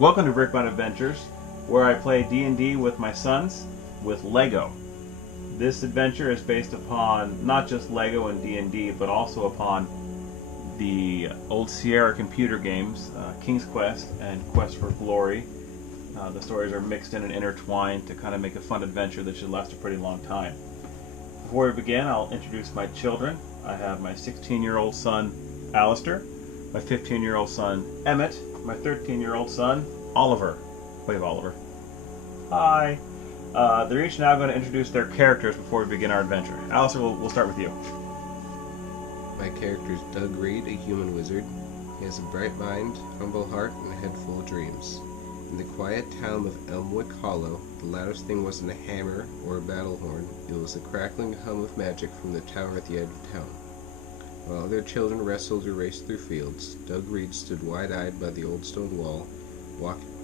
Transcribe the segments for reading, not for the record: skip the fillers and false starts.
Welcome to Brickbound Adventures, where I play D&D with my sons with Lego. This adventure is based upon not just Lego and D&D, but also upon the old Sierra computer games, King's Quest and Quest for Glory. The stories are mixed in and intertwined to kind of make a fun adventure that should last a pretty long time. Before we begin, I'll introduce my children. I have my 16-year-old son, Alistair, my 15-year-old son, Emmett, my 13-year-old son, Oliver. Wave Oliver. Hi. They're each now going to introduce their characters before we begin our adventure. Alistair, we'll start with you. My character is Doug Reed, a human wizard. He has a bright mind, humble heart, and a head full of dreams. In the quiet town of Elmwick Hollow, the loudest thing wasn't a hammer or a battle horn. It was the crackling hum of magic from the tower at the edge of town. While other children wrestled or raced through fields, Doug Reed stood wide-eyed by the old stone wall,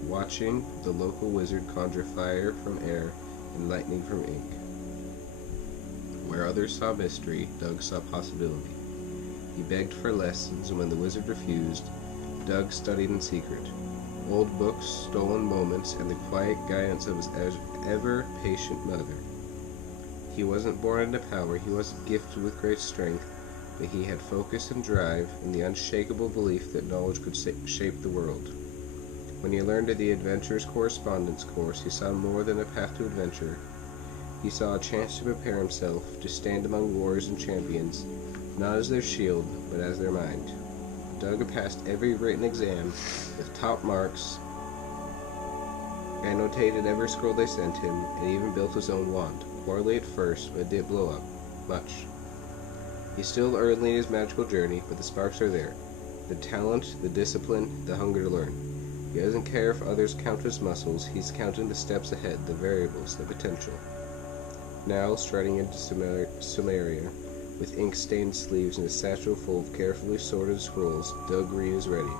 watching the local wizard conjure fire from air and lightning from ink. Where others saw mystery, Doug saw possibility. He begged for lessons, and when the wizard refused, Doug studied in secret. Old books, stolen moments, and the quiet guidance of his ever-patient mother. He wasn't born into power, he wasn't gifted with great strength, but he had focus and drive, and the unshakable belief that knowledge could shape the world. When he learned of the Adventurers Correspondence course, he saw more than a path to adventure. He saw a chance to prepare himself to stand among warriors and champions, not as their shield, but as their mind. Doug passed every written exam with top marks, annotated every scroll they sent him, and even built his own wand. Poorly at first, but it did blow up. Much. He's still early in his magical journey, but the sparks are there. The talent, the discipline, the hunger to learn. He doesn't care if others count his muscles, he's counting the steps ahead, the variables, the potential. Now, striding into Sumeria, with ink-stained sleeves and a satchel full of carefully sorted scrolls, Doug Reed is ready.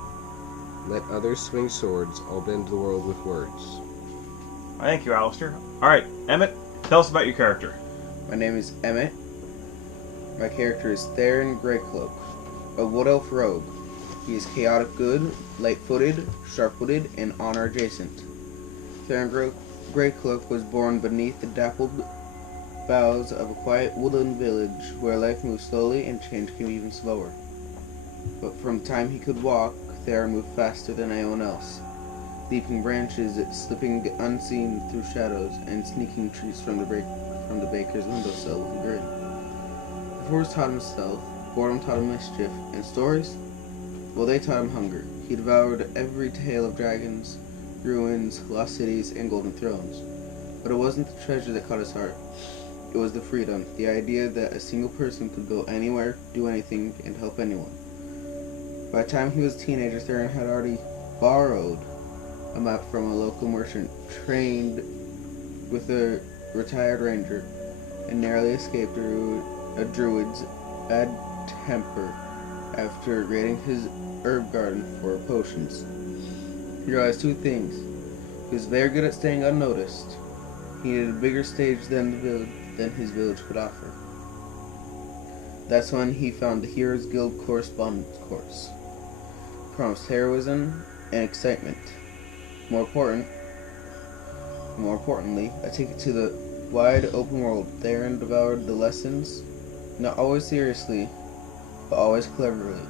Let others swing swords, I'll bend the world with words. Thank you, Alistair. Alright, Emmett, tell us about your character. My name is Emmett. My character is Theron Greycloak, a Wood Elf rogue. He is chaotic good, light-footed, sharp-witted, and honor-adjacent. Theron Greycloak was born beneath the dappled boughs of a quiet woodland village where life moves slowly and change came even slower. But from the time he could walk, Theron moved faster than anyone else, leaping branches, slipping unseen through shadows, and sneaking trees from the baker's windowsill with a grin. Before he taught himself, boredom taught him mischief, and stories? Well, they taught him hunger. He devoured every tale of dragons, ruins, lost cities, and golden thrones. But it wasn't the treasure that caught his heart. It was the freedom, the idea that a single person could go anywhere, do anything, and help anyone. By the time he was a teenager, Theron had already borrowed a map from a local merchant, trained with a retired ranger, and narrowly escaped a druid's bad temper after raiding his herb garden for potions. He realized two things. He was very good at staying unnoticed. He needed a bigger stage than his village could offer. That's when he found the Heroes Guild Correspondence course. Promised heroism and excitement. More importantly, a ticket to the wide open world. Theron devoured the lessons, not always seriously, but always cleverly.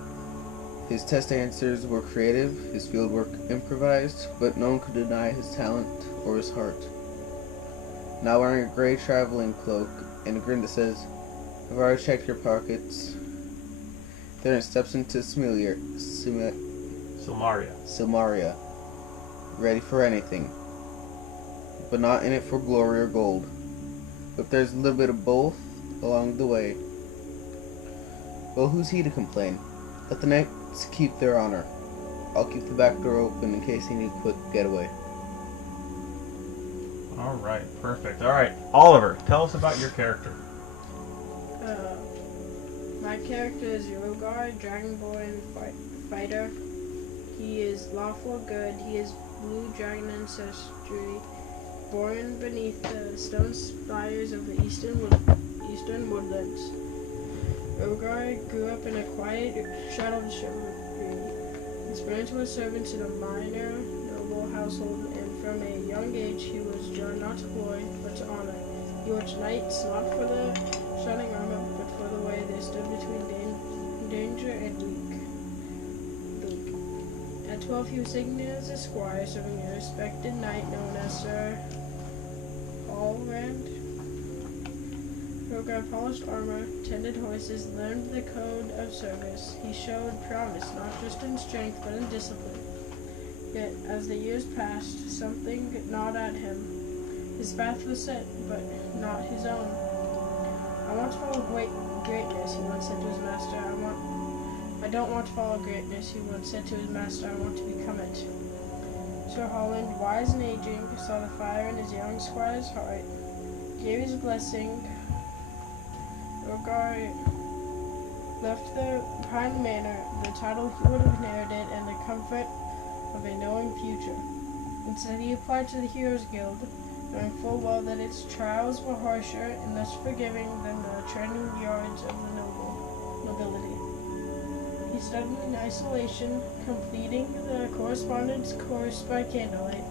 His test answers were creative, his fieldwork improvised, but no one could deny his talent or his heart. Now wearing a gray traveling cloak and a grin that says, "I've already checked your pockets," Theron steps into Silmaria, ready for anything, but not in it for glory or gold. But there's a little bit of both along the way. Well, who's he to complain? Let the knights keep their honor. I'll keep the back door open in case he needs a quick getaway. Alright, perfect. Alright, Oliver, tell us about your character. My character is Yogar, Dragonborn fighter. He is lawful good. He is blue dragon ancestry, born beneath the stone spires of the eastern woodlands. Yogar grew up in a quiet, shadowed chivalry. His parents were servants in a minor noble noble household, and from a young age he was drawn not to glory, but to honor. He watched knights not for the shining armor, but for the way they stood between danger and leak. At 12, he was taken in as a squire, serving a respected knight known as Sir Hallrand. Rogar polished armor, tended horses, learned the code of service. He showed promise not just in strength but in discipline. Yet, as the years passed, something gnawed at him. His path was set, but not his own. I want to follow greatness, he once said to his master. I don't want to follow greatness, he once said to his master. I want to become it. Sir Holland, wise and aging, saw the fire in his young squire's heart, gave his blessing. Rogar left behind the manor, the title he would have inherited, and the comfort of a knowing future. Instead, he applied to the Heroes Guild, knowing full well that its trials were harsher and less forgiving than the training yards of the nobility. He studied in isolation, completing the correspondence course by candlelight,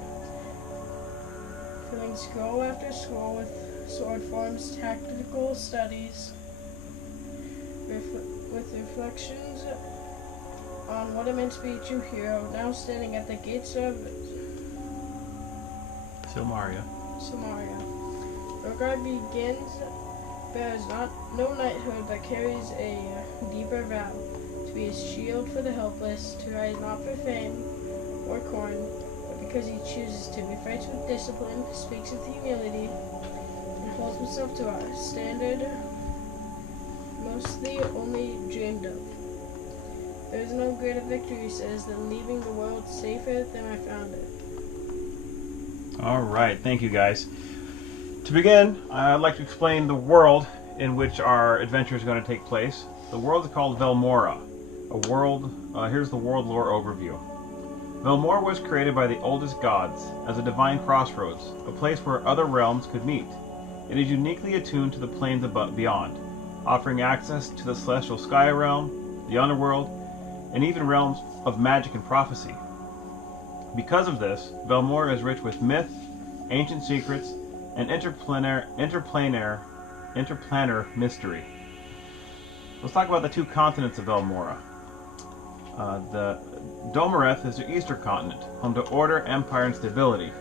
filling scroll after scroll with sword forms, tactical studies, with reflections on what it meant to be a true hero, now standing at the gates of Silmaria. Rogar bears no knighthood, but carries a deeper vow, to be a shield for the helpless, to rise not for fame or corn, but because he chooses to. He fights with discipline, speaks with humility, and holds himself to a standard mostly only dreamed of. There is no greater victory, he says, than leaving the world safer than I found it. Alright, thank you guys. To begin, I'd like to explain the world in which our adventure is going to take place. The world is called Velmora. Here's the world lore overview. Velmora was created by the oldest gods as a divine crossroads, a place where other realms could meet. It is uniquely attuned to the planes beyond, offering access to the celestial sky realm, the underworld, and even realms of magic and prophecy. Because of this, Velmora is rich with myth, ancient secrets, and interplanar mystery. Let's talk about the two continents of Velmora. The Domareth is the eastern continent, home to order, empire, and stability,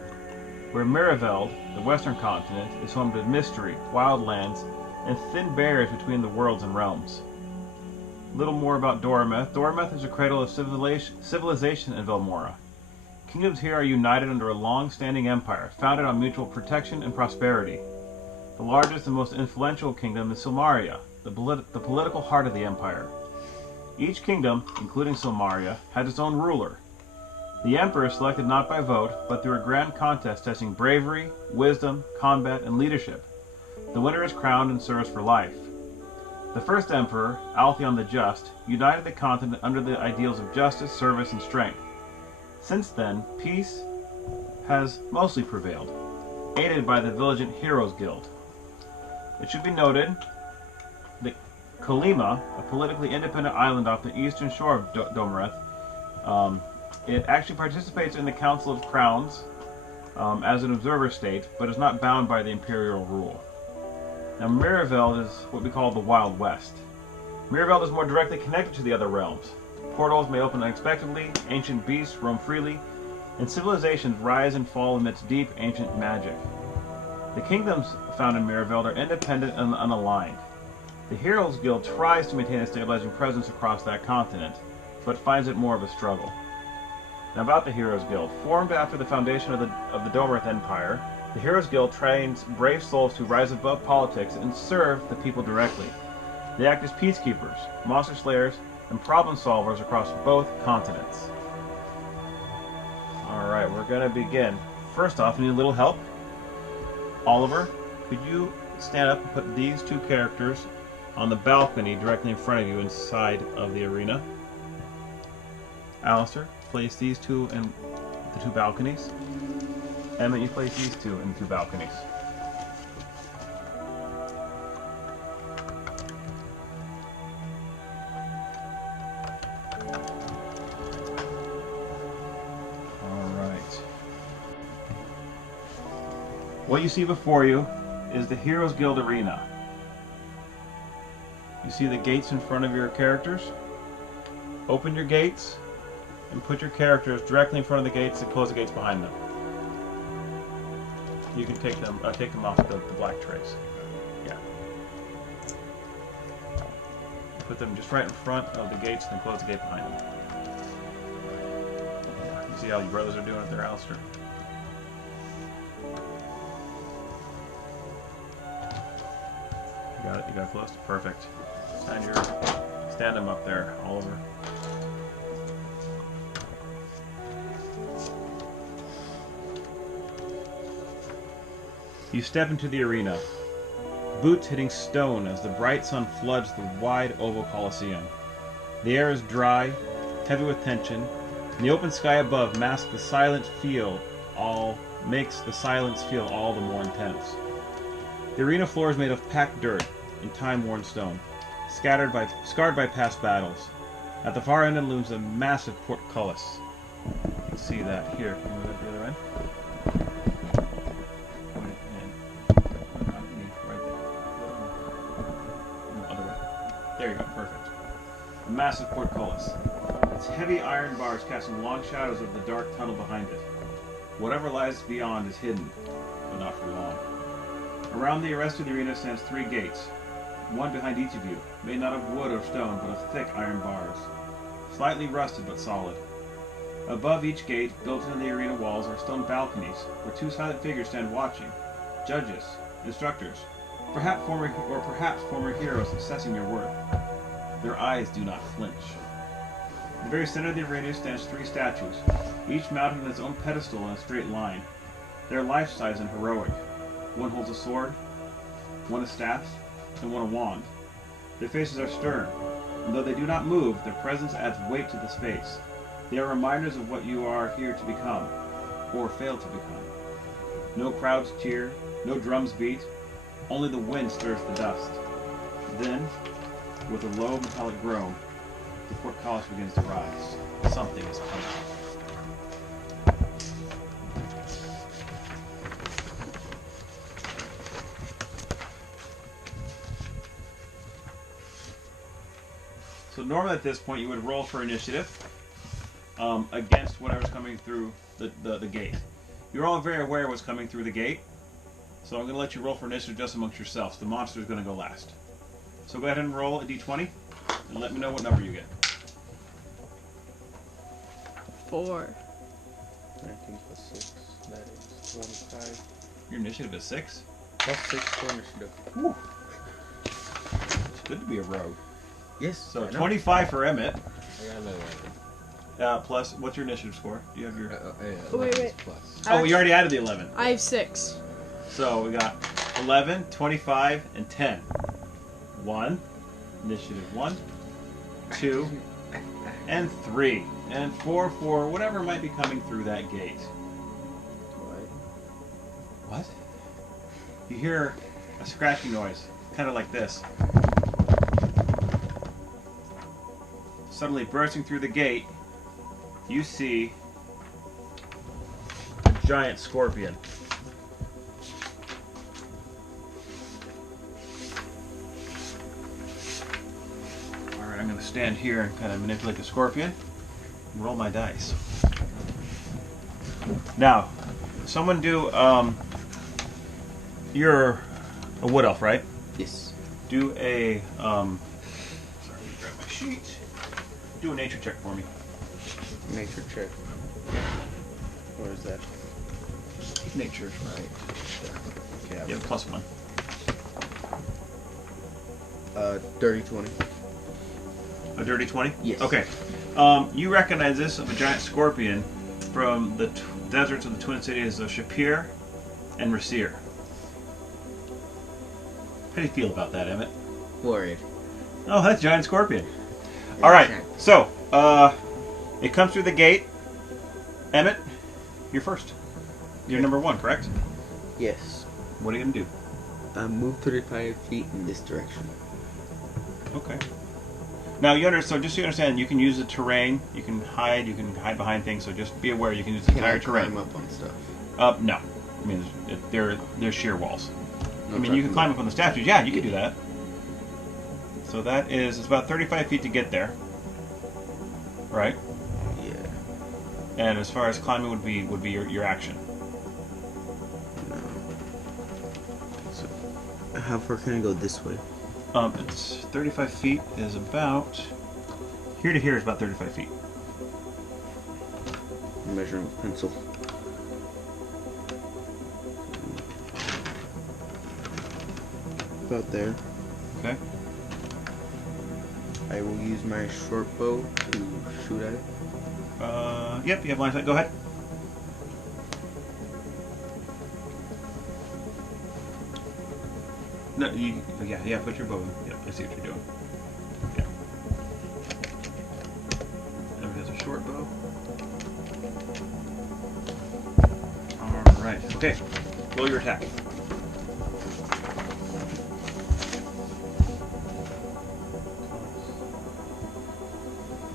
where Mireveld, the western continent, is home to mystery, wildlands, and thin barriers between the worlds and realms. A little more about Dorameth. Dorameth is a cradle of civilization in Velmora. Kingdoms here are united under a long-standing empire, founded on mutual protection and prosperity. The largest and most influential kingdom is Silmaria, the political heart of the empire. Each kingdom, including Silmaria, has its own ruler. The emperor is selected not by vote, but through a grand contest testing bravery, wisdom, combat, and leadership. The winner is crowned and serves for life. The first emperor, Altheon the Just, united the continent under the ideals of justice, service, and strength. Since then, peace has mostly prevailed, aided by the Vigilant Heroes Guild. It should be noted that Kolyma, a politically independent island off the eastern shore of Domareth, it actually participates in the Council of Crowns as an observer state, but is not bound by the imperial rule. Now, Mireveld is what we call the Wild West. Mireveld is more directly connected to the other realms. Portals may open unexpectedly, ancient beasts roam freely, and civilizations rise and fall amidst deep ancient magic. The kingdoms found in Mireveld are independent and unaligned. The Heroes Guild tries to maintain a stabilizing presence across that continent, but finds it more of a struggle. Now about the Heroes Guild. Formed after the foundation of the Domareth Empire, the Heroes Guild trains brave souls to rise above politics and serve the people directly. They act as peacekeepers, monster slayers, and problem solvers across both continents. Alright, we're going to begin. First off, we need a little help. Oliver, could you stand up and put these two characters on the balcony directly in front of you inside of the arena? Alistair, place these two in the two balconies. Emmett, you place these two in the two balconies. What you see before you is the Heroes Guild Arena. You see the gates in front of your characters? Open your gates and put your characters directly in front of the gates and close the gates behind them. You can take them off the black trays. Yeah. Put them just right in front of the gates and then close the gate behind them. You see how your brothers are doing it there, Alistair? You got it? You got close? Perfect. Stand them up there, all over. You step into the arena, boots hitting stone as the bright sun floods the wide oval coliseum. The air is dry, heavy with tension, and the open sky above makes the silence feel all the more intense. The arena floor is made of packed dirt and time-worn stone, scarred by past battles. At the far end looms a massive portcullis. You can see that here. Can you move it the other end? There you go, perfect. A massive portcullis. Its heavy iron bars casting long shadows over the dark tunnel behind it. Whatever lies beyond is hidden, but not for long. Around the rest of the arena stands 3 gates, one behind each of you, made not of wood or stone, but of thick iron bars, slightly rusted but solid. Above each gate, built into the arena walls, are stone balconies, where 2 silent figures stand watching, judges, instructors, perhaps former heroes assessing your worth. Their eyes do not flinch. In the very center of the arena stands 3 statues, each mounted on its own pedestal in a straight line. They are life-size and heroic. One holds a sword, one a staff, and one a wand. Their faces are stern, and though they do not move, their presence adds weight to the space. They are reminders of what you are here to become, or fail to become. No crowds cheer, no drums beat, only the wind stirs the dust. Then, with a low metallic groan, the portcullis begins to rise. Something is coming. So normally at this point you would roll for initiative against whatever's coming through the gate. You're all very aware of what's coming through the gate, so I'm going to let you roll for initiative just amongst yourselves. The monster is going to go last. So go ahead and roll a d20 and let me know what number you get. 4. 19 plus 6, that is 25. Your initiative is 6? Plus 6 for initiative. Whew. It's good to be a rogue. Yes. So 25 for Emmett. I got another Plus, what's your initiative score? Do you have your... Wait. Plus. Oh, you already added the 11. I have 6. So we got 11, 25, and 10. 1. Initiative 1, 2, and 3. And 4 for whatever might be coming through that gate. What? You hear a scratching noise, kind of like this. Suddenly bursting through the gate, you see a giant scorpion. Alright, I'm going to stand here and kind of manipulate the scorpion and roll my dice. Now, someone do, you're a wood elf, right? Yes. Do a, sorry, let me grab my sheet. Do a nature check for me. Nature check. Where is that? Nature's right. Yeah. You have +1. Dirty 20. A dirty 20? Yes. Okay. You recognize this of a giant scorpion from the deserts of the Twin Cities of Shapir and Rasir. How do you feel about that, Emmett? Worried. Oh, that's a giant scorpion. Alright, so, it comes through the gate. Emmett, you're first. You're number 1, correct? Yes. What are you going to do? Move 35 feet in this direction. Okay. Now, so just so you understand, you can use the terrain, you can hide behind things, so just be aware you can use the entire terrain. Climb up on stuff? No. I mean, they're sheer walls. No I mean, you can talking climb up on the statues. Yeah, you could do that. So that is it's about 35 feet to get there, right? about- Yeah. And as far as climbing would be your action. No. So, how far can I go this way? It's 35 feet is about here to here is about 35 feet. Measuring with pencil. About there. Okay. I will use my short bow to shoot at it. Yep, you have line of sight. Go ahead. No, yeah, put your bow in. Yep, I see what you're doing. Yeah. Everybody has a short bow. Alright, okay. Roll your attack.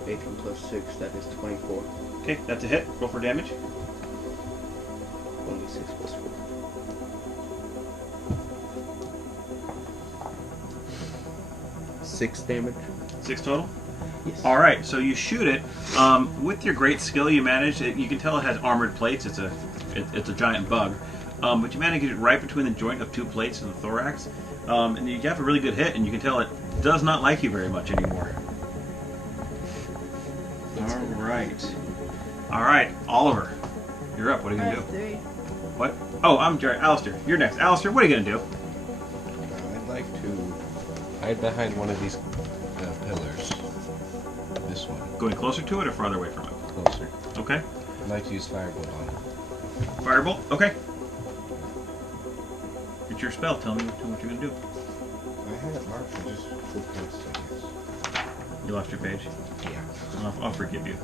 Bacon plus 6, that is 24. Okay, that's a hit. Roll for damage. Only 6 plus 4. 6 damage. 6 total. Yes. All right, so you shoot it with your great skill. You manage it. You can tell it has armored plates. It's a giant bug, but you manage to get it right between the joint of 2 plates in the thorax, and you have a really good hit. And you can tell it does not like you very much anymore. All right, Oliver, you're up. What are you I gonna have do? 3. What? Oh, I'm Jerry. Alistair, you're next. Alistair, what are you gonna do? I'd like to hide behind one of these pillars. This one. Going closer to it or farther away from it? Closer. Okay. I'd like to use Firebolt on it. Firebolt. Okay. It's your spell. Tell me what you're gonna do. I had it marked for just full points, I guess. You lost your page. Yeah. I'll forgive you.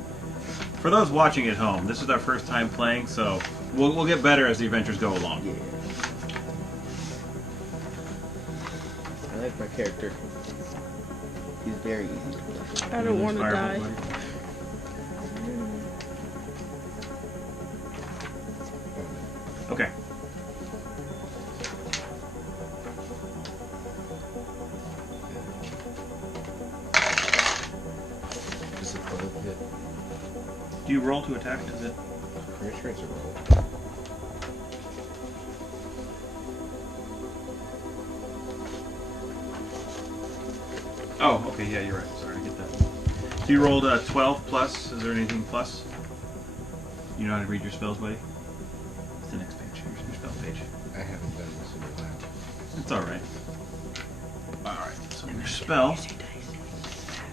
For those watching at home, this is our first time playing, so we'll get better as the adventures go along. Yeah. I like my character. He's very easy to play. I don't want to Firebolt, die. buddy. Okay. Is it 12 hit? Do you roll to attack? Is it? Pretty sure it's a roll. Oh, okay. Yeah, you're right. Sorry, I get that. So you rolled a 12 plus. Is there anything plus? You know how to read your spells, buddy? It's the next page. Here's your spell page. I haven't done this in a while. It's all right. All right. So your spell.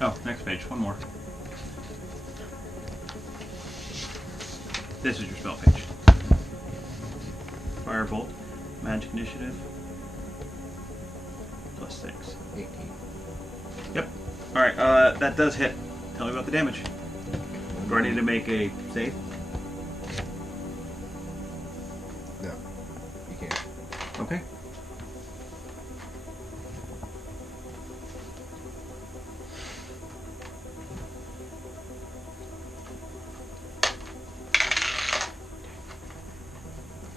Oh, next page. One more. This is your spell page. Firebolt, magic initiative, plus 6. 18. Yep. All right. That does hit. Tell me about the damage. Do I need to make a save? No. You can't. Okay.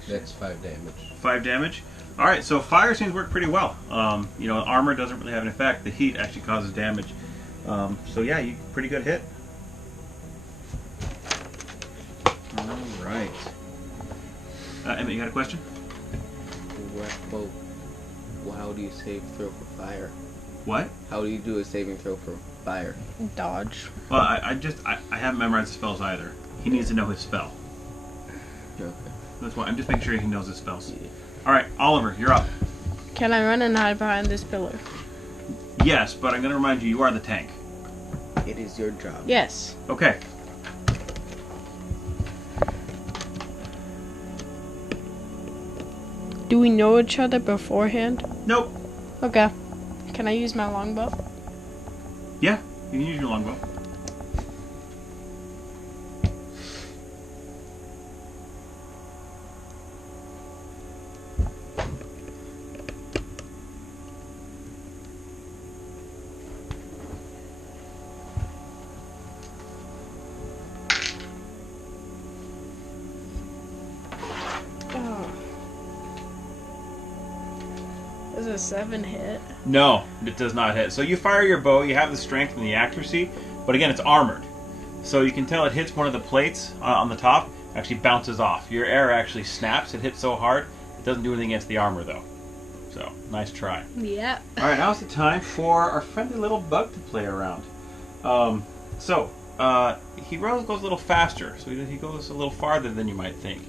That's 5 damage. 5 damage. All right, so fire seems to work pretty well. You know, armor doesn't really have an effect. The heat actually causes damage. So yeah, you pretty good hit. All right. Emmett, you got a question? Well, how do you save throw for fire? What? How do you do a saving throw for fire? Dodge. Well, I haven't memorized the spells either. He needs to know his spell. Okay. That's why I'm just making sure he knows his spells. Yeah. All right, Oliver, you're up. Can I run and hide behind this pillar? Yes, but I'm going to remind you, you are the tank. It is your job. Yes. Okay. Do we know each other beforehand? Nope. Okay. Can I use my longbow? Yeah, you can use your longbow. Oh. Does a 7 hit? No, it does not hit. So you fire your bow, you have the strength and the accuracy, but again, it's armored. So you can tell it hits one of the plates on the top, actually bounces off. Your arrow actually snaps, it hits so hard, it doesn't do anything against the armor though. So, nice try. Yep. Alright, now's the time for our friendly little bug to play around. He goes a little faster, so he goes a little farther than you might think.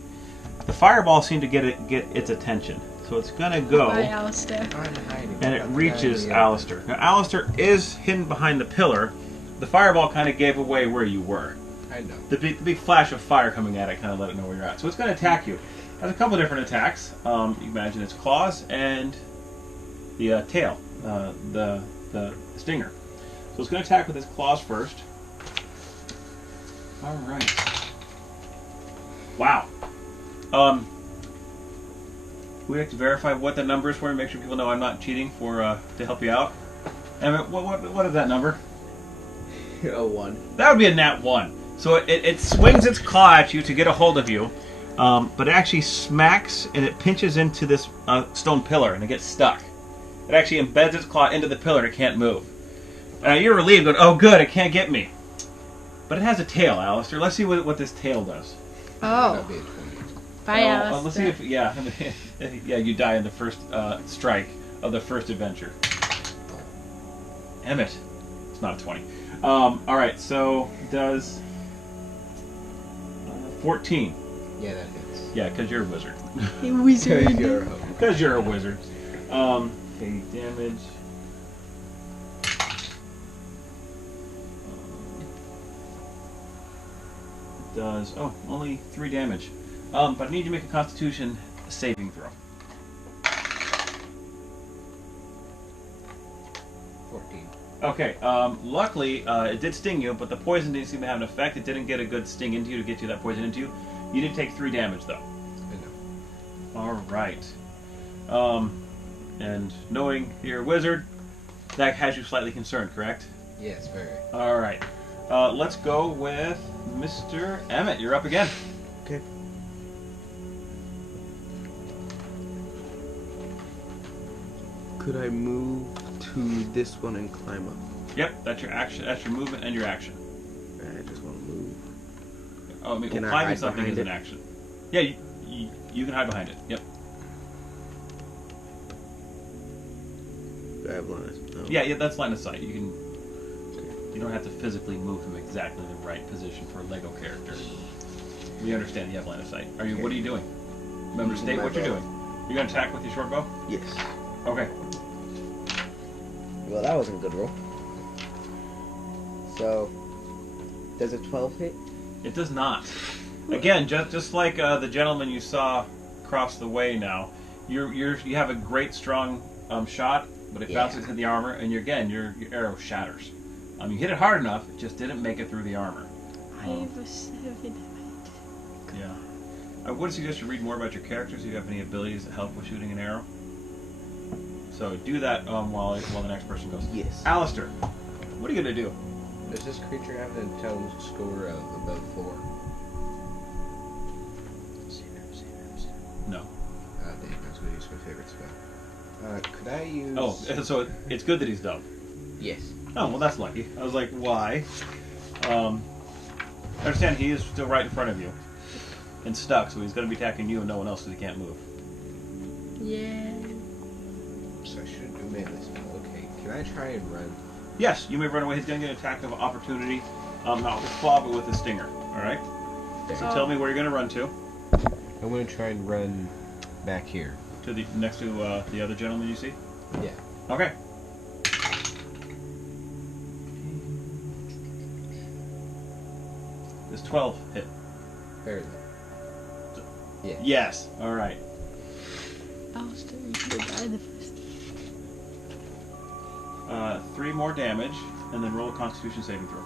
The fireball seemed to get its attention, so it's going to go, Bye, Alistair. and it reaches Alistair. Now, Alistair is hidden behind the pillar. The fireball kind of gave away where you were. I know. The big flash of fire coming at it kind of let it know where you're at. So it's going to attack you. It has a couple different attacks. You imagine its claws and the tail, the stinger. So it's going to attack with its claws first. All right. Wow. We have to verify what the number is for and make sure people know I'm not cheating to help you out. Emmett, what is that number? A 1. That would be a nat 1. So it swings its claw at you to get a hold of you, but it actually smacks and it pinches into this stone pillar and it gets stuck. It actually embeds its claw into the pillar and it can't move. You're relieved, going, oh good, it can't get me. But it has a tail, Alistair. Let's see what this tail does. Oh. That'd be a 20. Bye, Alistair. Let's see if, yeah, you die in the first strike of the first adventure. Emmett. It's not a 20. Alright, so does 14. Yeah, that hits. Yeah, because you're a wizard. Hey, wizard. Because you're a wizard. Okay, damage. Does only 3 damage. But I need you to make a Constitution saving throw. 14. Okay. Luckily, it did sting you, but the poison didn't seem to have an effect. It didn't get a good sting into you to get you that poison into you. You did take 3 damage though. I know. All right. And knowing you're a wizard, that has you slightly concerned, correct? Yes, very. All right. Let's go with Mr. Emmett. You're up again. Okay. Could I move to this one and climb up? Yep, that's your action. That's your movement and your action. I just want to move. Oh, I mean, Can I climbing hide something is behind an it? action. Yeah, you can hide behind it. Yep. Do I have line of no. Yeah, that's line of sight. You can. You don't have to physically move from exactly the right position for a Lego character. We understand you have line of sight. What are you doing? Remember, Using state my what you're bow. doing. You're gonna attack with your short bow. Yes. Okay. Well, that wasn't a good roll. So, does a 12 hit? It does not. Again, just like the gentleman you saw across the way now, you have a great strong shot, but it bounces in the armor, and your arrow shatters. You hit it hard enough, it just didn't make it through the armor. I have a 7. Yeah. I would suggest you read more about your characters if you have any abilities that help with shooting an arrow. So do that while the next person goes. Yes. Alistair, what are you gonna do? Does this creature have an intelligence score above 4? No. Ah, dang, I was going to use my favorite spell. Could I use... Oh, so it's good that he's dumb. Yes. Oh, well, that's lucky. I was like, why? I understand he is still right in front of you and stuck, so he's going to be attacking you and no one else because he can't move. Yeah. So I should do melee spell. Okay, can I try and run? Yes, you may run away. He's going to get an attack of opportunity, not with claw, but with the stinger. All right? So tell me where you're going to run to. I'm going to try and run back here. To the next to the other gentleman you see? Yeah. Okay. Does 12 hit? Barely. Yeah. Yes. All right. Alistair, you should have died the first. 3 more damage, and then roll a Constitution saving throw.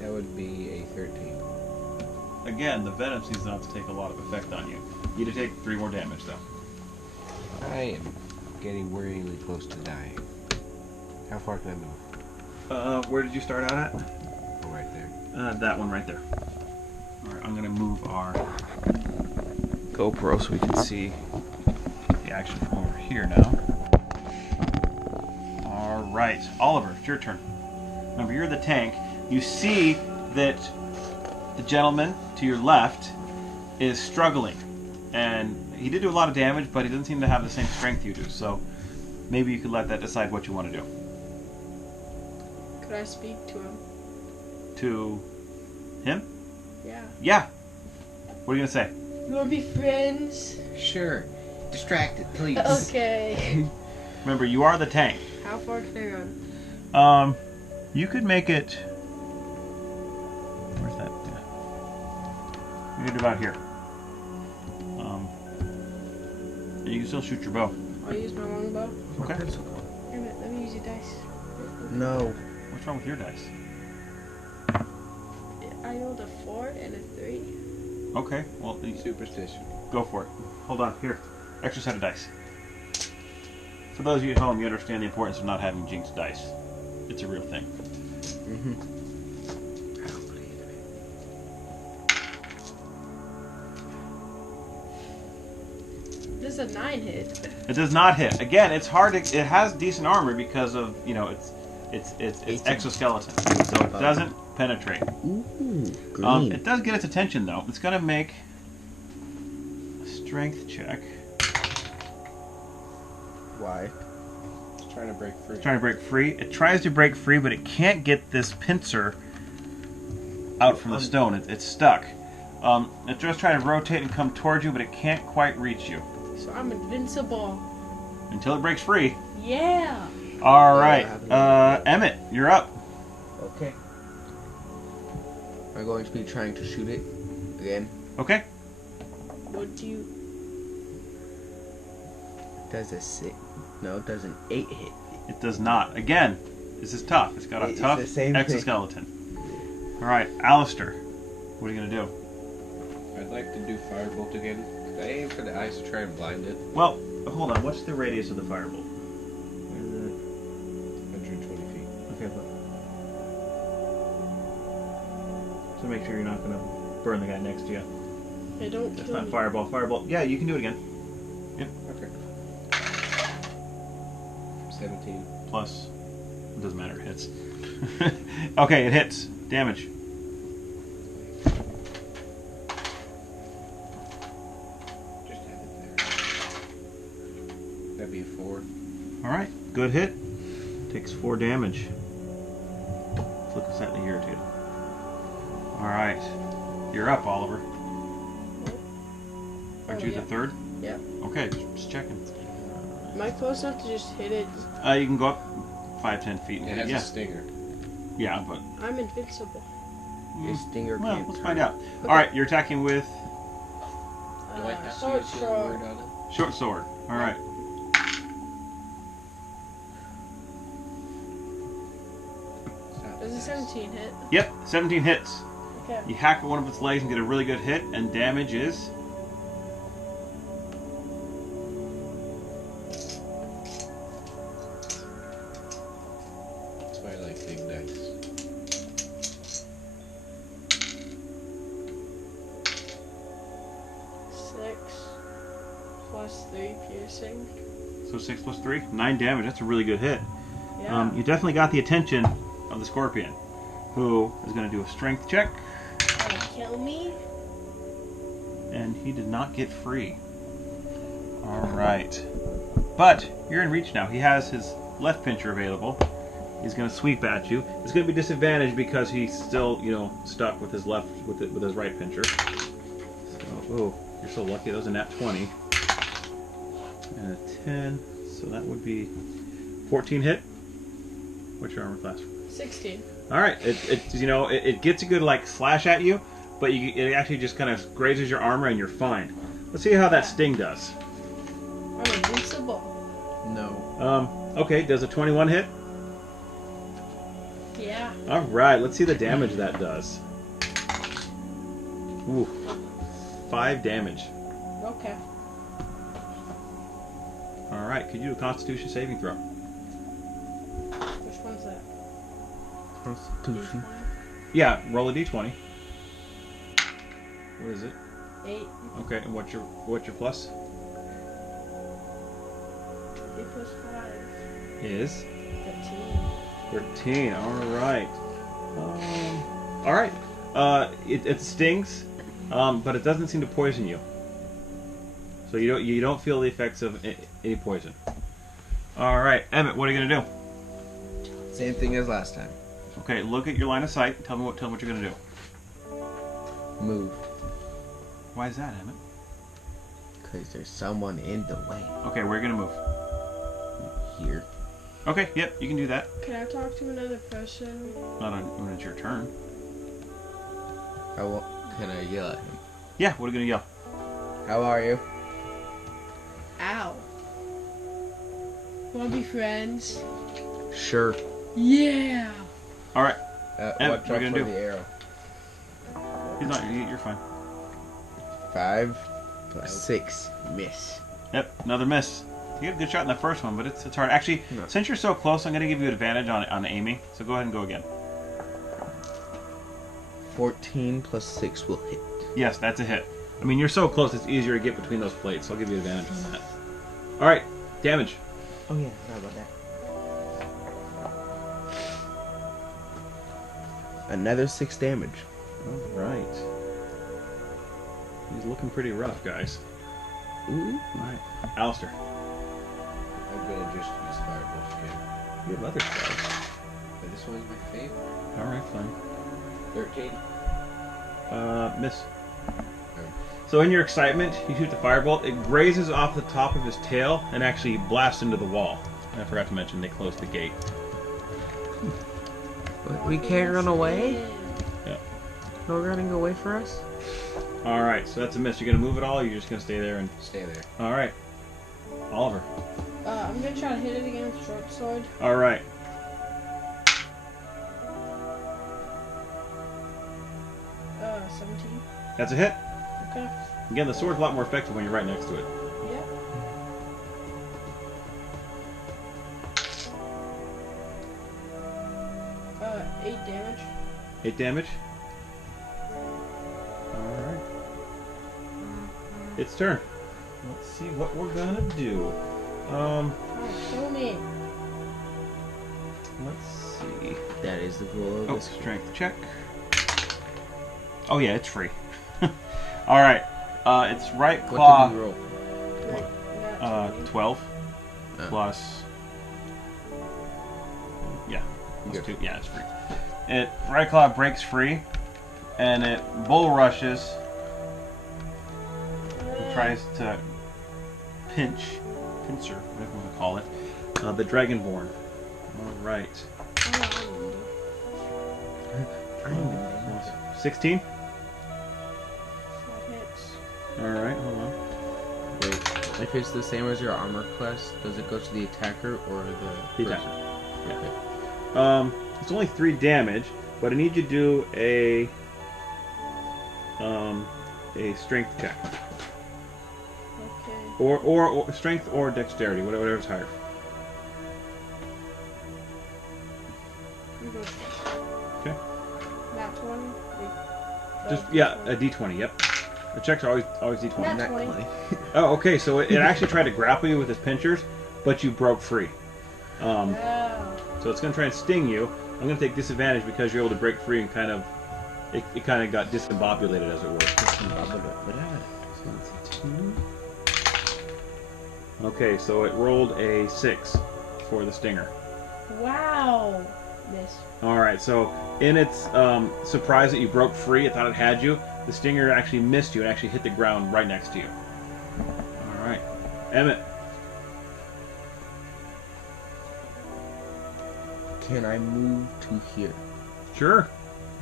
That would be a 13. Again, the venom seems not to take a lot of effect on you. You need to take 3 more damage, though. I am getting worryingly close to dying. How far can I move? Where did you start out at? Oh, right there. That one right there. Alright, I'm going to move our GoPro so we can see the action from over here now. Alright, Oliver, it's your turn. Remember, you're the tank. You see that the gentleman to your left is struggling. And he did do a lot of damage, but he doesn't seem to have the same strength you do. So maybe you could let that decide what you want to do. Could I speak to him? To him? Yeah. Yeah. What are you going to say? You want to be friends? Sure. Distracted, please. Okay. Remember, you are the tank. How far can I run? You could make it... Where's that? You could do about here. And you can still shoot your bow. I'll use my longbow. Okay. Wait a minute, let me use your dice. No. What's wrong with your dice? I rolled a 4 and a 3. Okay, well, Superstition. go for it. Hold on, here. Extra set of dice. For those of you at home, you understand the importance of not having jinxed dice. It's a real thing. Mm-hmm. I don't believe it. This is a 9 hit. It does not hit. Again, it's hard to, it has decent armor because of, you know, it's exoskeleton. So it doesn't penetrate. Ooh, green. It does get its attention though. It's gonna make a strength check. Why? It's trying to break free. It's trying to break free. It tries to break free, but it can't get this pincer out from the stone. It's stuck. It's just trying to rotate and come towards you, but it can't quite reach you. So I'm invincible. Until it breaks free. Yeah. Alright. Emmett, you're up. Okay. I'm going to be trying to shoot it again. Okay. Would you? Does a 6? No, it does an 8 hit. It does not. Again, this is tough. It's got a It's tough the same exoskeleton. Alright, Alistair. What are you going to do? I'd like to do firebolt again. Could I aim for the eyes to try and blind it? Well, hold on. What's the radius of the firebolt? 120 feet. Okay, look. So make sure you're not going to burn the guy next to you. I don't That's kill not me. fireball. Fireball. Yeah, you can do it again. Okay. 17. Plus, it doesn't matter. It hits. Okay, it hits. Damage. Just have it there. That'd be a 4. Alright, good hit. Takes 4 damage. It's looking slightly irritated. Alright. You're up, Oliver. Aren't you the third? Yep. Okay, just checking. Am I close enough to just hit it? You can go up 5-10 feet. It has Yeah, a stinger. yeah, but... I'm invincible. Your stinger Well, can't let's turn. find out. Alright, you're attacking with Do I have to Sword use the throw. word on it? short sword. Alright. Stop Does a this. 17 hit? Yep, 17 hits. Okay. You hack at one of its legs and get a really good hit, and damage is... That's why I like big dice. Six plus 3 piercing. So 6 plus 3? 9 damage. That's a really good hit. Yeah. You definitely got the attention of the scorpion, who is going to do a strength check, Trying to kill me? and he did not get free. Alright. But you're in reach now. He has his left pincher available. He's going to sweep at you. It's going to be disadvantaged because he's still, you know, stuck with his left, with his right pincher. So, oh, you're so lucky. That was a nat 20. And a 10. So that would be 14 hit. What's your armor class? 16. All right, it gets a good like slash at you, but it actually just kind of grazes your armor and you're fine. Let's see how that sting does. I'm invincible. No. Okay, does a 21 hit? Yeah. All right, let's see the damage that does. Ooh, 5 damage. Okay. All right, could you do a Constitution saving throw? Which one's that? Constitution. Yeah, roll a d20. What is it? 8. Okay, and what's your plus? 8 plus 5. Is 13. 13. All right. All right. It stings, but it doesn't seem to poison you. So you don't feel the effects of any poison. All right, Emmett, what are you gonna do? Same thing as last time. Okay, look at your line of sight. Tell me what you're gonna do. Move. Why is that, Emmett? Because there's someone in the way. Okay, where are you gonna move? Here. Okay, yep, you can do that. Can I talk to another person? Not when it's your turn. Can I yell at him? Yeah, what are you gonna yell? How are you? Ow. Wanna be friends? Sure. Yeah! All right, Em, Watch what are out you for gonna do? the arrow. he's not. You're fine. 5 plus 6. Miss. Yep, another miss. You had a good shot in the first one, but it's hard. Actually, No. since you're so close, I'm gonna give you advantage on aiming. So go ahead and go again. 14 plus 6 will hit. Yes, that's a hit. I mean, you're so close; it's easier to get between those plates. So I'll give you advantage on that. All right, damage. Oh yeah, how about that? Another 6 damage. All right. He's looking pretty rough, guys. Ooh. All right, Alistair. I'm gonna just use Firebolt again. You have other spells. But this one's my favorite. All right, fine. 13. Miss. So in your excitement, you shoot the firebolt. It grazes off the top of his tail and actually blasts into the wall. And I forgot to mention they closed the gate. But we can't run away? Yeah. No running away for us? All right, so that's a miss. You're gonna move at all? Or you're just gonna stay there and? Stay there. All right, Oliver. I'm gonna try to hit it again with short sword. All right. Uh, 17. That's a hit. Okay. Again, the sword's a lot more effective when you're right next to it. Yep. Uh, 8 damage. 8 damage. All right. Its turn. Let's see what we're gonna do. Oh, kill me. Let's see. That is the goal of Oh, this. strength check. Oh yeah, it's free. All right. Its right claw. What did we roll? Like, 12 Oh. plus. Yeah, plus Good. 2. Yeah, it's free. It right claw breaks free, and it bull rushes. It tries to pincer, whatever you want to call it, the Dragonborn. All right. 16. That hits. All right, hold on. Wait, if it's the same as your armor class, does it go to the attacker or the The person? attacker. Yeah. It's only 3 damage, but I need you to do a strength check, Okay. or strength or dexterity, whatever's higher. I'm good. Okay. Nat 20. Just a D20. Yep. The checks are always D20. Nat Nat 20. 20. Oh, okay. So it actually tried to grapple you with its pincers, but you broke free. Oh. So it's going to try and sting you. I'm going to take disadvantage because you're able to break free and kind of it kind of got discombobulated, as it were. So that's a 2. Okay, so it rolled a 6 for the stinger. Wow. Miss. All right, so in its surprise that you broke free, it thought it had you. The stinger actually missed you and actually hit the ground right next to you. All right, Emmett. Can I move to here? Sure.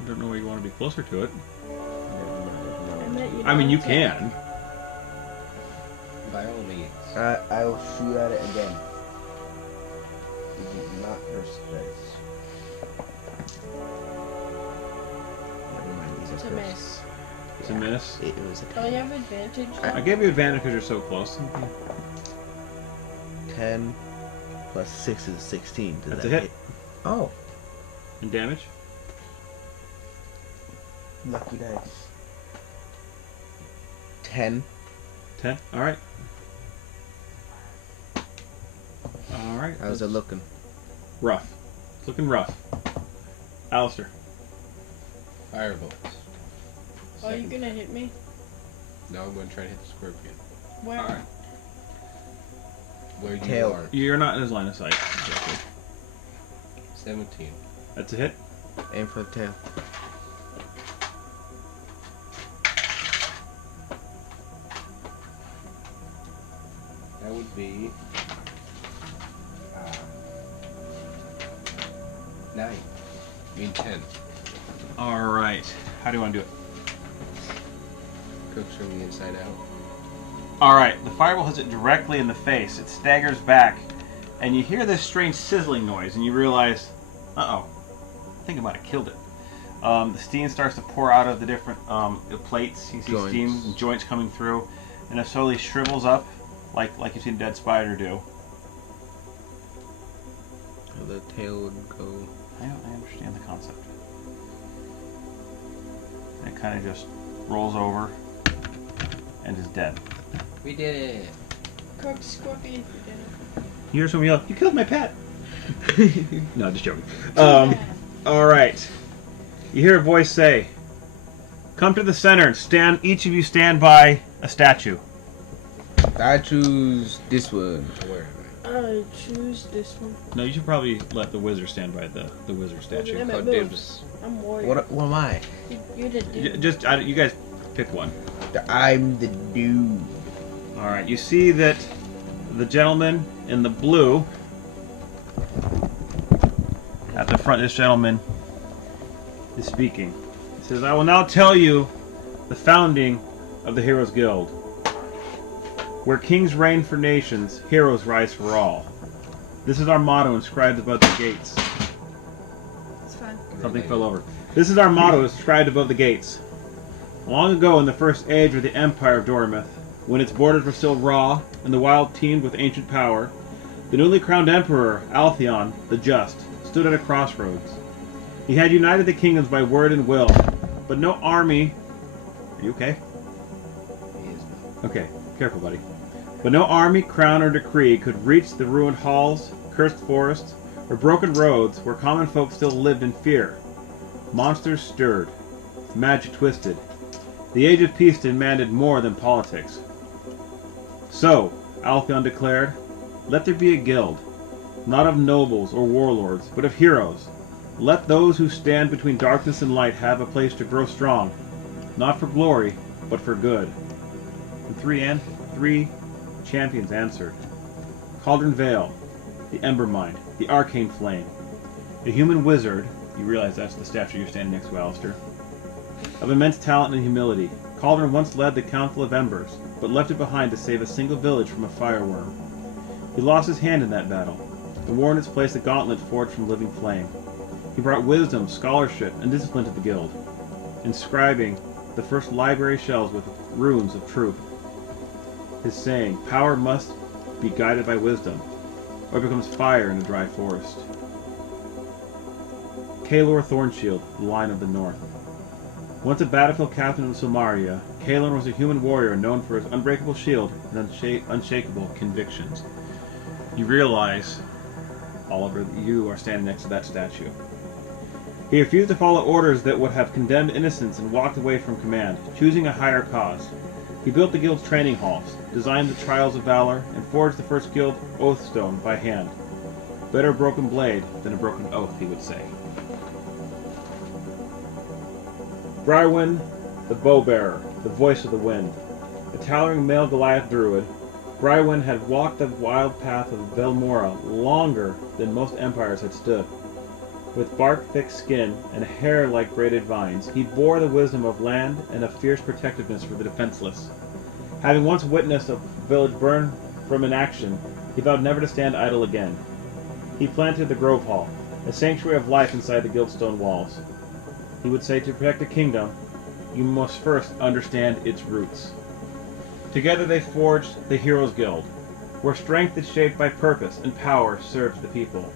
I don't know where you want to be closer to it. You I mean, you don't can. By all means. I'll shoot at it again. Not first strikes. Never mind, these are It's a first. miss. It's a miss. It was Oh, you have advantage? I gave you advantage because you're so close. 10 plus 6 is 16. Does That's that a hit. Oh, And damage? lucky dice. 10. 10. All right. All right. How's it looking? Rough. It's looking rough. Alistair. Firebolts. Are you gonna hit me? No, I'm going to try to hit the scorpion. Where? All right. Where you Tail. are. You're not in his line of sight. Exactly. 17. That's a hit. Aim for the tail. That would be 9. I mean 10. All right. How do you want to do it? Cooks from the inside out. All right. The fireball hits it directly in the face. It staggers back, and you hear this strange sizzling noise, and you realize, uh-oh, I think I might have killed it. The steam starts to pour out of the different plates. You see Joints. steam and joints coming through, and it slowly shrivels up, like you've seen a dead spider do. So the tail would go. I understand the concept. And it kind of just rolls over and is dead. We did it. Cooked scorpion for dinner. You hear someone yell, "You killed my pet!" No, just joking. Yeah. All right. You hear a voice say, "Come to the center and stand. Each of you stand by a statue." I choose this one. Where am I choose this one. No, you should probably let the wizard stand by the wizard Well, statue. then I? it Oh, moves. dibs. I'm warrior. What am I? You the dude. You guys pick one. I'm the dude. All right. You see that the gentleman in the blue at the front. This gentleman is speaking. He says, "I will now tell you the founding of the Heroes Guild. Where kings reign for nations, heroes rise for all. This is our motto inscribed above the gates." It's fine. Something fell over. "This is our motto inscribed above the gates. Long ago in the first age of the Empire of Dormith, when its borders were still raw and the wild teemed with ancient power, the newly crowned Emperor, Altheon, the Just, stood at a crossroads. He had united the kingdoms by word and will, but no army... Are you okay? He is not. Okay, careful, buddy. But no army, crown, or decree could reach the ruined halls, cursed forests, or broken roads where common folk still lived in fear. Monsters stirred. Magic twisted. The age of peace demanded more than politics. So, Altheon declared, let there be a guild, not of nobles or warlords, but of heroes. Let those who stand between darkness and light have a place to grow strong, not for glory, but for good. And three champions answered. Cauldron Vale, the Ember Mind, the Arcane Flame, the Human Wizard, you realize that's the statue you're standing next to, Alistair, of immense talent and humility. Cauldron once led the Council of Embers, but left it behind to save a single village from a fireworm. He lost his hand in that battle, and wore in its place the gauntlet forged from living flame. He brought wisdom, scholarship, and discipline to the guild, inscribing the first library shelves with runes of truth. His saying, power must be guided by wisdom, or it becomes fire in a dry forest. Kaelor Thornshield, the Lion of the North. Once a battlefield captain of Somaria, Kaelor was a human warrior known for his unbreakable shield and unshakable convictions. You realize, Oliver, that you are standing next to that statue. He refused to follow orders that would have condemned innocents and walked away from command, choosing a higher cause. He built the guild's training halls, designed the Trials of Valor, and forged the first guild Oathstone by hand. Better a broken blade than a broken oath, he would say. Brywin, the Bowbearer, the voice of the wind. A towering male Goliath druid, Brywin had walked the wild path of Velmora longer than most empires had stood. With bark-thick skin and hair like braided vines, he bore the wisdom of land and a fierce protectiveness for the defenseless. Having once witnessed a village burn from inaction, he vowed never to stand idle again. He planted the Grove Hall, a sanctuary of life inside the guild stone walls. He would say, to protect a kingdom, you must first understand its roots. Together they forged the Heroes Guild, where strength is shaped by purpose and power serves the people.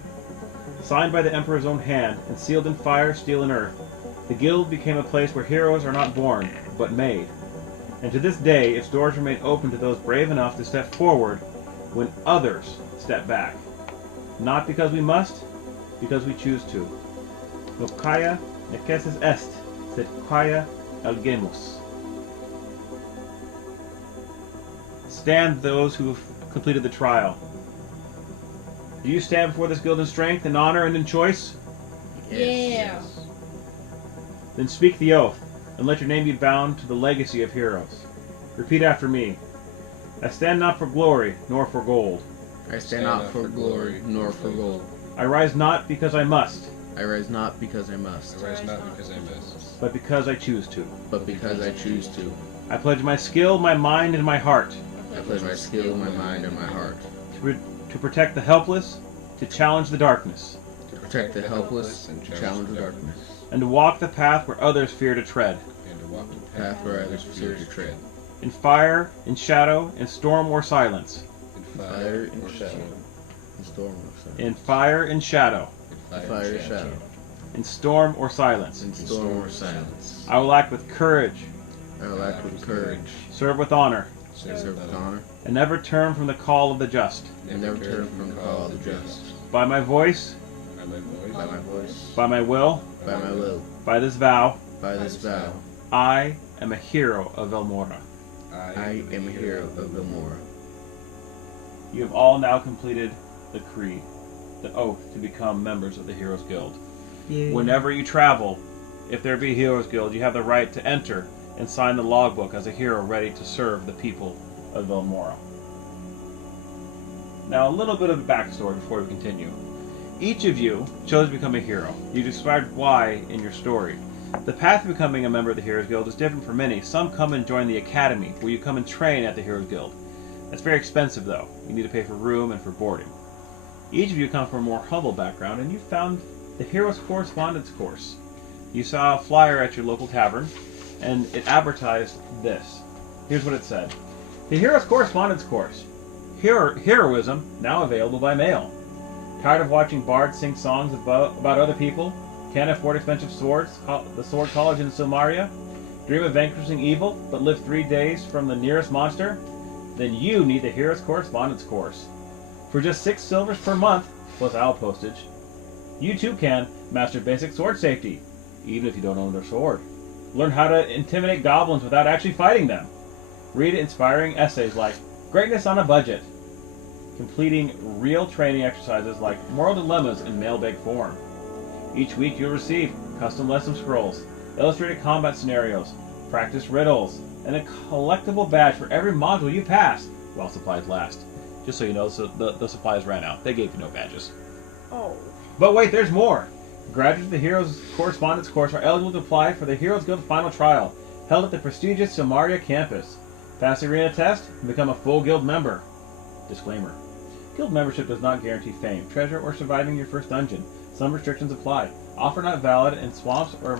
Signed by the Emperor's own hand and sealed in fire, steel, and earth, the guild became a place where heroes are not born, but made. and to this day its doors remain open to those brave enough to step forward when others step back. Not because we must, because we choose to. Nocaya neces est, sed quia algemus. Stand those who have completed the trial. Do you stand before this guild in strength, in honor, and in choice? Yeah. Then speak the oath, and let your name be bound to the legacy of heroes. Repeat after me. I stand not for glory, nor for gold. I stand not for glory, nor for gold. I rise not because I must, I rise not because I must, I rise not because I must, but because I choose to. but because I choose to. I pledge my skill, my mind, and my heart I pledge my skill, my mind, and my heart to protect the helpless, to challenge the darkness, to protect the helpless and challenge the darkness, and to walk the path where others fear to tread. and to walk the path where others fear to tread. In fire, in shadow, in storm or silence. in Fire or and shadow, in storm or silence. In fire, in shadow, Fire and shadow, in storm or silence. in storm or silence. I will act with courage, I will act with courage, serve with honor, serve with honor, and never turn from the call of the just. and never turn from the call of the just. By my voice, by my voice, By my voice, by my will, by my will, by this vow, by this vow, I am a hero of Elmora. I am a hero of Vilmora. You have all now completed the creed, the oath to become members of the Heroes Guild. Whenever you travel, if there be a Heroes Guild, you have the right to enter and sign the logbook as a hero ready to serve the people of Vilmora. Now, a little bit of a backstory before we continue. Each of you chose to become a hero. You described why in your story. The path to becoming a member of the Heroes Guild is different for many. Some come and join the academy, where you come and train at the Heroes Guild. That's very expensive, though. You need to pay for room and for boarding. Each of you come from a more humble background, and you found the Heroes Correspondence course. You saw a flyer at your local tavern, and it advertised this. Here's what it said. The Heroes Correspondence course. Heroism, now available by mail. Tired of watching bards sing songs about other people? Can't afford expensive swords? The Sword College in Silmaria? Dream of vanquishing evil, but live 3 days from the nearest monster? Then you need the Heroes Correspondence course. For just 6 silvers per month, plus owl postage, you too can master basic sword safety, even if you don't own their sword. Learn how to intimidate goblins without actually fighting them. Read inspiring essays like Greatness on a Budget. Completing real training exercises like moral dilemmas in mailbag form. Each week you'll receive custom lesson scrolls, illustrated combat scenarios, practice riddles, and a collectible badge for every module you pass while supplies last. Just so you know, the supplies ran out. They gave you no badges. Oh. But wait, there's more! Graduates of the Heroes Correspondence course are eligible to apply for the Heroes Guild Final Trial, held at the prestigious Silmaria campus. Pass the arena test and become a full guild member. Disclaimer. Guild membership does not guarantee fame, treasure, or surviving your first dungeon. Some restrictions apply. Offer not valid in swamps or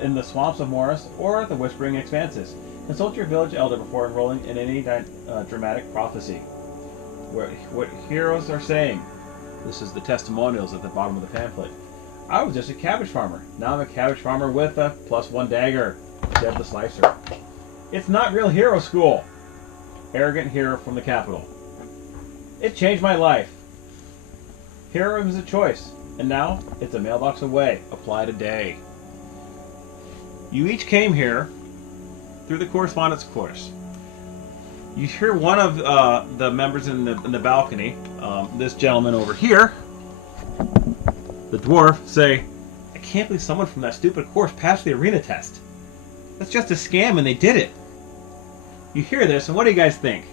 in the swamps of Morris or the Whispering Expanses. Consult your village elder before enrolling in any dramatic prophecy. What heroes are saying. This is the testimonials at the bottom of the pamphlet. I was just a cabbage farmer. Now I'm a cabbage farmer with a +1 dagger. Deb the Slicer. It's not real hero school. Arrogant hero from the capital. It changed my life. Heroism is a choice, and now it's a mailbox away. Apply today. You each came here through the correspondence course. You hear one of the members in the balcony, this gentleman over here, the dwarf, say, I can't believe someone from that stupid course passed the arena test. That's just a scam and they did it. You hear this, and what do you guys think?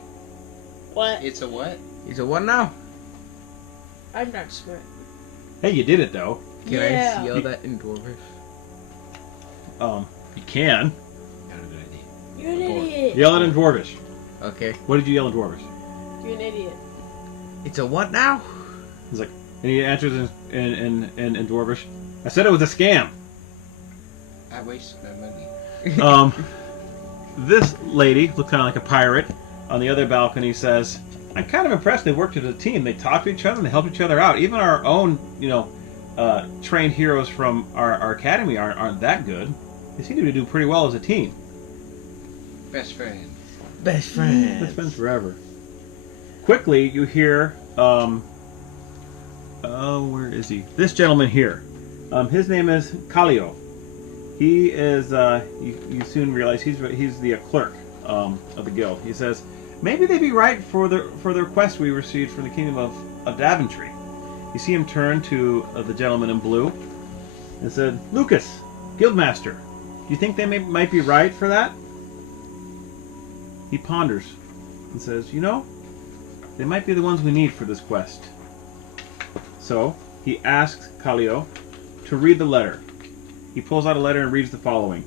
What? It's a what? He's a what now? I'm not smart. Hey, you did it though. Can Yeah. I yell that in Dwarvish? You can. Not a good idea. You're an idiot. Yell it in Dwarvish. Okay. What did you yell in Dwarvish? You're an idiot. It's a what now? He's like, and he answers in Dwarvish. I said it was a scam. I wasted my money. This lady looks kind of like a pirate. On the other balcony says, I'm kind of impressed they worked as a team. They talk to each other and they help each other out. Even our own, trained heroes from our academy aren't that good. They seem to do pretty well as a team. Best friend. Best Best friends forever. Quickly, you hear, where is he? This gentleman here. His name is Kallio. He is, you soon realize he's the clerk of the guild. He says, maybe they'd be right for the request we received from the kingdom of Daventry. You see him turn to the gentleman in blue and said, Lucas, guildmaster, do you think they might be right for that? He ponders and says, you know, they might be the ones we need for this quest. So he asks Kallio to read the letter. He pulls out a letter and reads the following.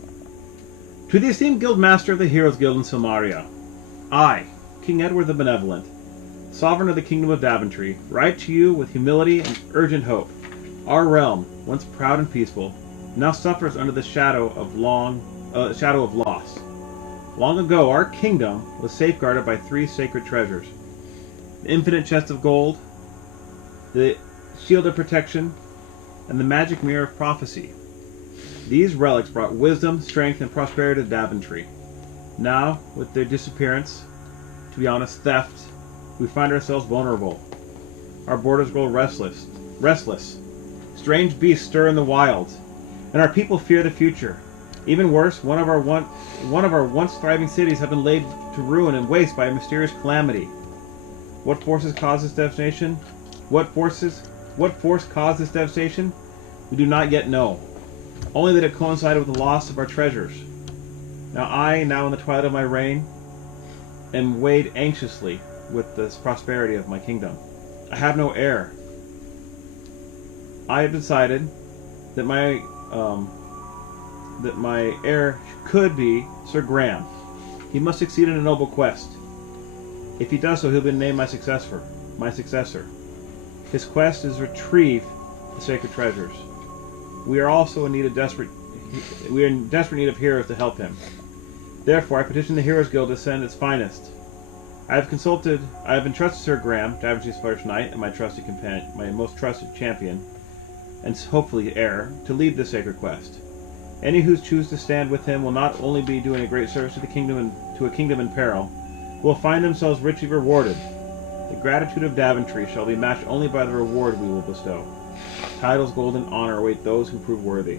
To the esteemed guildmaster of the Heroes Guild in Silmaria, I, King Edward the Benevolent, sovereign of the kingdom of Daventry, write to you with humility and urgent hope. Our realm, once proud and peaceful, now suffers under the shadow of loss. Long ago, our kingdom was safeguarded by 3 sacred treasures: the infinite chest of gold, the shield of protection, and the magic mirror of prophecy. These relics brought wisdom, strength, and prosperity to Daventry. Now, with their disappearance, to be honest, theft, we find ourselves vulnerable. Our borders grow restless. Strange beasts stir in the wilds, and our people fear the future. Even worse, one of our once thriving cities have been laid to ruin and waste by a mysterious calamity. What forces caused this devastation? What force caused this devastation? We do not yet know. Only that it coincided with the loss of our treasures. Now in the twilight of my reign, am weighed anxiously with the prosperity of my kingdom. I have no heir. I have decided that my heir could be Sir Graham. He must succeed in a noble quest. If he does so, he'll be named my successor. His quest is to retrieve the sacred treasures. We are also in desperate need of heroes to help him. Therefore, I petition the Heroes Guild to send its finest. I have entrusted Sir Graham, Daventry's first knight and my trusted companion, my most trusted champion, and hopefully heir, to lead this sacred quest. Any who choose to stand with him will not only be doing a great service to the kingdom and to a kingdom in peril, but will find themselves richly rewarded. The gratitude of Daventry shall be matched only by the reward we will bestow. Titles, gold, and honor await those who prove worthy.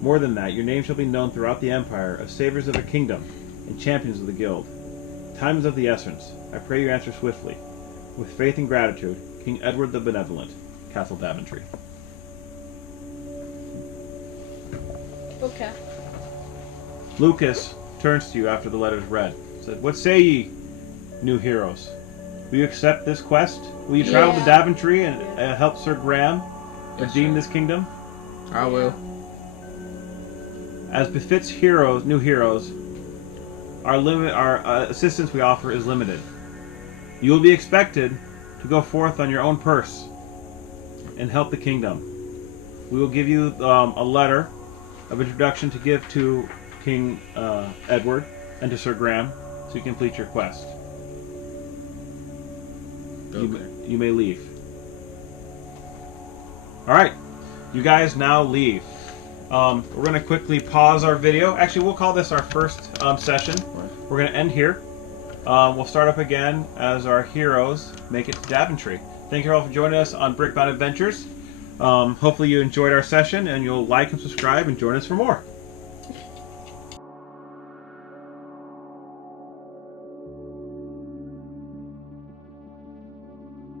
More than that, your name shall be known throughout the Empire as saviors of the kingdom and champions of the guild. Time is of the essence. I pray you answer swiftly. With faith and gratitude, King Edward the Benevolent, Castle Daventry. Okay. Lucas turns to you after the letter is read. Said, what say ye, new heroes? Will you accept this quest? Will you travel to Daventry and help Sir Graham redeem this kingdom? I will. As befits new heroes, our assistance we offer is limited. You will be expected to go forth on your own purse and help the kingdom. We will give you a letter of introduction to give to King Edward and to Sir Graham so you complete your quest. Okay. You may leave. Alright, you guys now leave. We're going to quickly pause our video. Actually, we'll call this our first session. We're going to end here. We'll start up again as our heroes make it to Daventry. Thank you all for joining us on Brickbound Adventures. Hopefully you enjoyed our session, and you'll like and subscribe and join us for more.